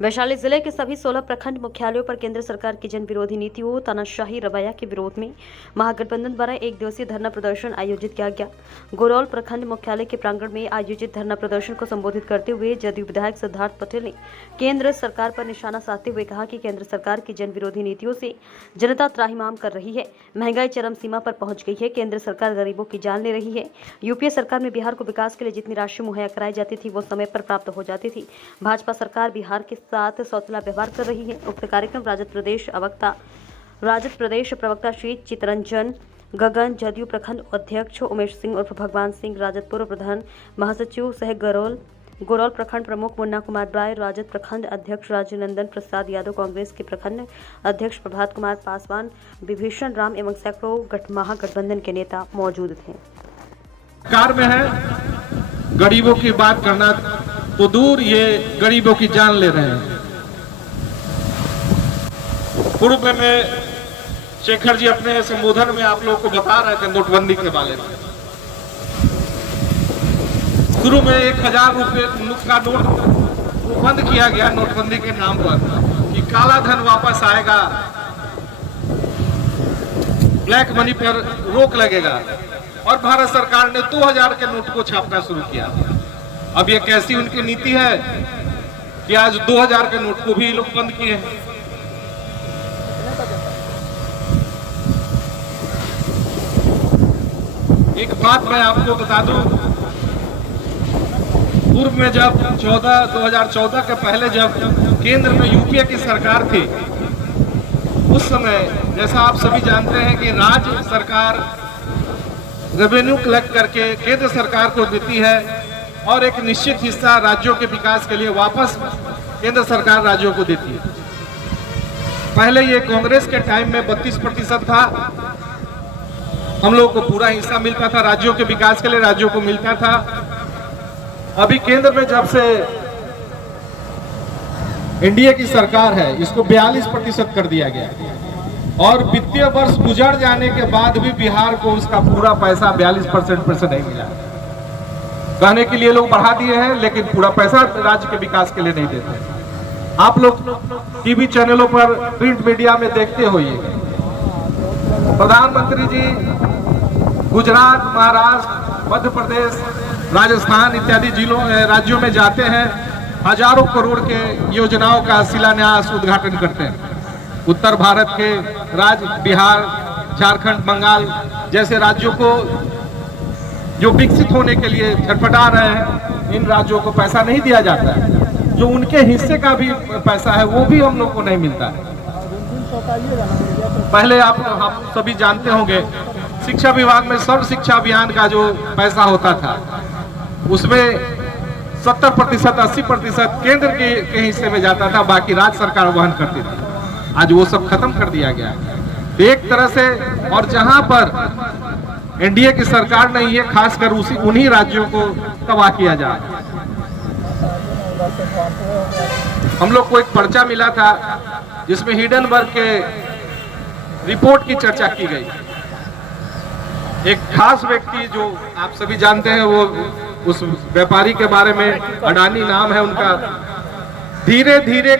वैशाली जिले के सभी 16 प्रखंड मुख्यालयों पर केंद्र सरकार की जन विरोधी नीतियों तानाशाही रवैया के विरोध में महागठबंधन द्वारा एक दिवसीय धरना प्रदर्शन आयोजित किया गया। गोरौल प्रखंड मुख्यालय के प्रांगण में आयोजित धरना प्रदर्शन को संबोधित करते हुए जदयू विधायक सिद्धार्थ पटेल ने केंद्र सरकार पर निशाना साधते हुए कहा कि केंद्र सरकार की जन विरोधी नीतियों से जनता त्राहिमाम कर रही है। महंगाई चरम सीमा पर पहुंच गई है। केंद्र सरकार गरीबों की जान ले रही है। यूपीए सरकार में बिहार को विकास के लिए जितनी राशि मुहैया कराई जाती थी वो समय पर प्राप्त हो जाती थी। भाजपा सरकार बिहार के साथ सौतेला व्यवहार कर रही है। उक्त कार्यक्रम राजद प्रदेश प्रवक्ता श्री चितरंजन गगन, जदयू प्रखंड अध्यक्ष उमेश सिंह उर्फ भगवान सिंह, राजद पूर्व प्रधान महासचिव सह गोरौल प्रखंड प्रमुख मुन्ना कुमार राय, राजद प्रखंड अध्यक्ष राजनंदन प्रसाद यादव, कांग्रेस के प्रखंड अध्यक्ष प्रभात कुमार पासवान, विभीषण राम एवं सैकड़ों महागठबंधन के नेता मौजूद थे। सरकार में है, गरीबों की बात करना तो दूर, ये गरीबों की जान ले रहे हैं। पूर्व में शेखर जी अपने संबोधन में आप लोगों को बता रहे थे नोटबंदी के बारे में। शुरू में 1000 रुपए का नोट बंद किया गया नोटबंदी के नाम पर कि काला धन वापस आएगा, ब्लैक मनी पर रोक लगेगा, और भारत सरकार ने 2000 के नोट को छापना शुरू किया। अब ये कैसी उनकी नीति है कि आज 2000 के नोट को भी लोग बंद किए हैं। एक बात मैं आपको बता दूं, पूर्व में जब 2014 के पहले जब केंद्र में यूपीए की सरकार थी, उस समय जैसा आप सभी जानते हैं कि राज्य सरकार रेवेन्यू कलेक्ट करके केंद्र सरकार को देती है और एक निश्चित हिस्सा राज्यों के विकास के लिए वापस केंद्र सरकार राज्यों को देती है। पहले ये कांग्रेस के टाइम में 32% था, हम लोगों को पूरा हिस्सा मिलता था, राज्यों के विकास के लिए राज्यों को मिलता था। अभी केंद्र में जब से एनडीए की सरकार है, इसको 42% कर दिया गया, और वित्तीय वर्ष गुजर जाने के बाद भी बिहार को उसका पूरा पैसा 42% से नहीं मिला। कहने के लिए लोग बढ़ा दिए हैं, लेकिन पूरा पैसा राज्य के विकास के लिए नहीं देते। आप लोग टीवी चैनलों पर, प्रिंट मीडिया में देखते होइए, प्रधानमंत्री जी गुजरात, महाराष्ट्र, मध्य प्रदेश, राजस्थान इत्यादि राज्यों में जाते हैं, हजारों करोड़ के योजनाओं का शिलान्यास उद्घाटन करते हैं। उत्तर भारत के राज्य बिहार, झारखंड, बंगाल जैसे राज्यों को जो विकसित होने के लिए छटपटा रहे हैं, इन राज्यों को पैसा नहीं दिया जाता है। जो उनके हिस्से का भी पैसा है वो भी हम लोग को नहीं मिलता है। पहले आप सभी जानते होंगे, शिक्षा विभाग में सर्व शिक्षा अभियान का जो पैसा होता था, उसमें 70%, 80% केंद्र के हिस्से में जाता था, बाकी राज्य सरकार वहन करती थी। आज वो सब खत्म कर दिया गया है एक तरह से, और जहां पर एनडीए की सरकार नहीं है, खासकर उन्हीं राज्यों को तबाह किया जा रहा है। हम लोग को एक पर्चा मिला था जिसमें हिडनबर्ग के रिपोर्ट की चर्चा की गई। एक खास व्यक्ति जो आप सभी जानते हैं, वो उस व्यापारी के बारे में, अडानी नाम है उनका, धीरे धीरे